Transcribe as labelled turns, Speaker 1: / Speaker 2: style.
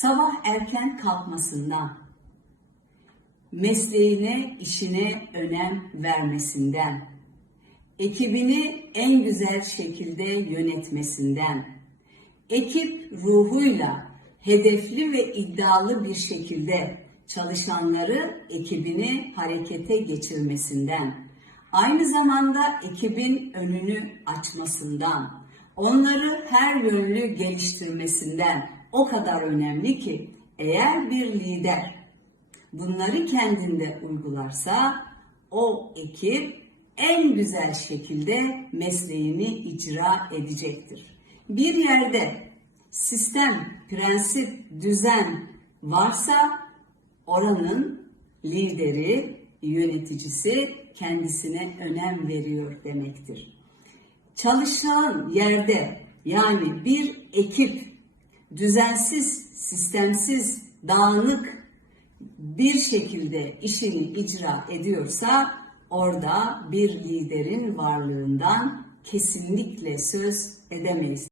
Speaker 1: sabah erken kalkmasından, mesleğine, işine önem vermesinden, ekibini en güzel şekilde yönetmesinden, ekip ruhuyla hedefli ve iddialı bir şekilde çalışanları ekibini harekete geçirmesinden, aynı zamanda ekibin önünü açmasından, onları her yönlü geliştirmesinden o kadar önemli ki eğer bir lider bunları kendinde uygularsa o ekip en güzel şekilde mesleğini icra edecektir. Bir yerde sistem, prensip, düzen varsa oranın lideri, yöneticisi kendisine önem veriyor demektir. Çalışan yerde yani bir ekip düzensiz, sistemsiz, dağınık bir şekilde işini icra ediyorsa orada bir liderin varlığından kesinlikle söz edemeyiz.